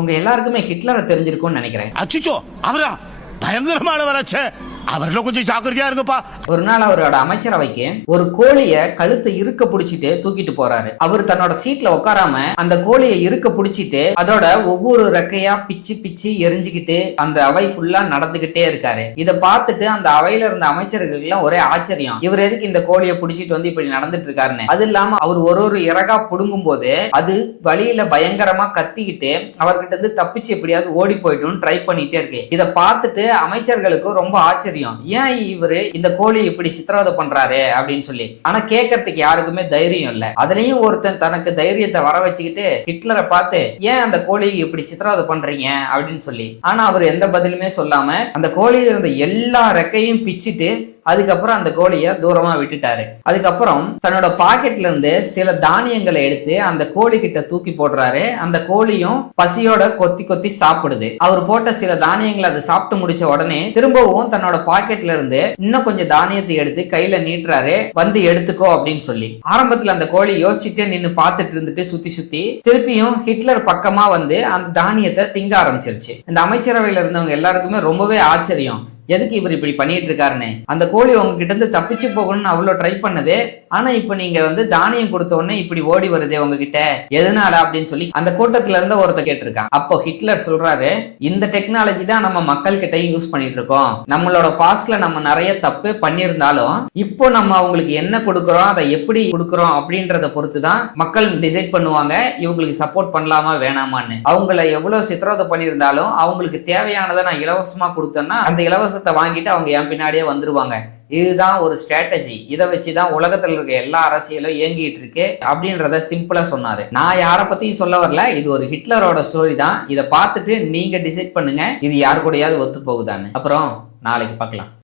உங்க எல்லாருக்குமே ஹிட்லரை தெரிஞ்சிருக்கும்னு நினைக்கிறேன். அச்சுச்சோ அவரா பயங்கரமானவராச்சே, அவர்ல கொஞ்சம் ஜாக்கிரதையா இருங்கப்பா. ஒரு நாள் அவரோட அமைச்சரவைக்கு ஒரு கோழிய கழுத்தை இருக்க புடிச்சிட்டு தூக்கிட்டு போறாரு. அவர் தன்னோட சீட்ல உட்காராம அந்த கோழியை இருக்க புடிச்சிட்டு அதோட ஒவ்வொரு ரெக்கையா பிச்சு பிச்சு எரிஞ்சுக்கிட்டு அந்த அவை ஃபுல்லா நடந்துகிட்டே இருக்காரு. இத பார்த்துட்டு அந்த அவையில இருந்த அமைச்சர்களுக்கு எல்லாம் ஒரே ஆச்சரியம். இவர் எதுக்கு இந்த கோழியை புடிச்சிட்டு வந்து இப்படி நடந்துட்டு இருக்காருன்னு. அது இல்லாம அவர் ஒரு இறகா புடுங்கும் போது அது வழியில பயங்கரமா கத்திக்கிட்டு அவர்கிட்ட இருந்து தப்பிச்சு எப்படியாவது ஓடி போயிட்டு ட்ரை பண்ணிட்டே இருக்கு. இத பார்த்துட்டு அமைச்சர்களுக்கு ரொம்ப ஆச்சரியம். ஏன் இவரு இந்த கோழி இப்படி சித்திரவதை பண்றாரு அப்படின்னு சொல்லி. ஆனா கேட்கறதுக்கு யாருக்குமே தைரியம் இல்ல. அதுலயும் ஒருத்தன் தனக்கு தைரியத்தை வர வச்சுக்கிட்டு ஹிட்லரை பார்த்து ஏன் அந்த கோழி இப்படி சித்திரவதை பண்றீங்க அப்படின்னு சொல்லி. ஆனா அவர் எந்த பதிலுமே சொல்லாம அந்த கோழியில இருந்த எல்லா ரெக்கையும் பிச்சுட்டு அதுக்கப்புறம் அந்த கோழிய தூரமா விட்டுட்டாரு. அதுக்கப்புறம் தன்னோட பாக்கெட்ல இருந்து சில தானியங்களை எடுத்து அந்த கோழி கிட்ட தூக்கி போடுறாரு. அந்த கோழியும் பசியோட கொத்தி கொத்தி சாப்பிடுது. அவர் போட்ட சில தானியங்களை அதை சாப்பிட்டு முடிச்ச உடனே திரும்பவும் தன்னோட பாக்கெட்ல இருந்து இன்னும் கொஞ்சம் தானியத்தை எடுத்து கையில நீட்டுறாரு, வந்து எடுத்துக்கோ அப்படின்னு சொல்லி. ஆரம்பத்துல அந்த கோழி யோசிச்சுட்டே நின்னு பார்த்துட்டு இருந்துட்டு சுத்தி சுத்தி திருப்பியும் ஹிட்லர் பக்கமா வந்து அந்த தானியத்தை திங்க ஆரம்பிச்சிருச்சு. இந்த அமைச்சரவையில இருந்தவங்க எல்லாருக்குமே ரொம்பவே ஆச்சரியம், எதுக்கு இவர் இப்படி பண்ணிட்டு இருக்காருன்னு. அந்த கோழி உங்ககிட்ட இருந்து தப்பிச்சு போகணும்னு அவ்வளவு ட்ரை பண்ணது, ஆனா இப்ப நீங்க வந்து தானியம் கொடுத்த உடனே இப்படி ஓடி வருதே உங்ககிட்ட, எதனால அப்படின்னு சொல்லி அந்த கூட்டத்துல இருந்து ஒருத்தர் கேட்டிருக்கான். அப்போ ஹிட்லர் சொல்றாரு, இந்த டெக்னாலஜி தான் நம்ம மக்கள் கிட்டையும் யூஸ் பண்ணிட்டு இருக்கோம். நம்மளோட பாஸ்ட்ல நம்ம நிறைய தப்பு பண்ணியிருந்தாலும் இப்போ நம்ம அவங்களுக்கு என்ன கொடுக்கறோம், அதை எப்படி கொடுக்கறோம் அப்படின்றத பொறுத்து தான் மக்கள் டிசைட் பண்ணுவாங்க இவங்களுக்கு சப்போர்ட் பண்ணலாமா வேணாமான்னு. அவங்கள எவ்வளவு சித்திரவதை பண்ணியிருந்தாலும் அவங்களுக்கு தேவையானதை நான் இலவசமா கொடுத்தேன்னா அந்த இலவசத்தை வாங்கிட்டு அவங்க என் பின்னாடியே வந்துருவாங்க. இதுதான் ஒரு ஸ்ட்ராட்டஜி. இதை வச்சுதான் உலகத்துல இருக்க எல்லா அரசியலும் இயங்கிட்டு இருக்கு அப்படின்றத சிம்பிளா சொன்னாரு. நான் யார பத்தியும் சொல்ல வரல, இது ஒரு ஹிட்லரோட ஸ்டோரி தான். இதை பார்த்துட்டு நீங்க டிசைட் பண்ணுங்க இது யாரு கூடயாவது ஒத்து போகுதான்னு. அப்புறம் நாளைக்கு பார்க்கலாம்.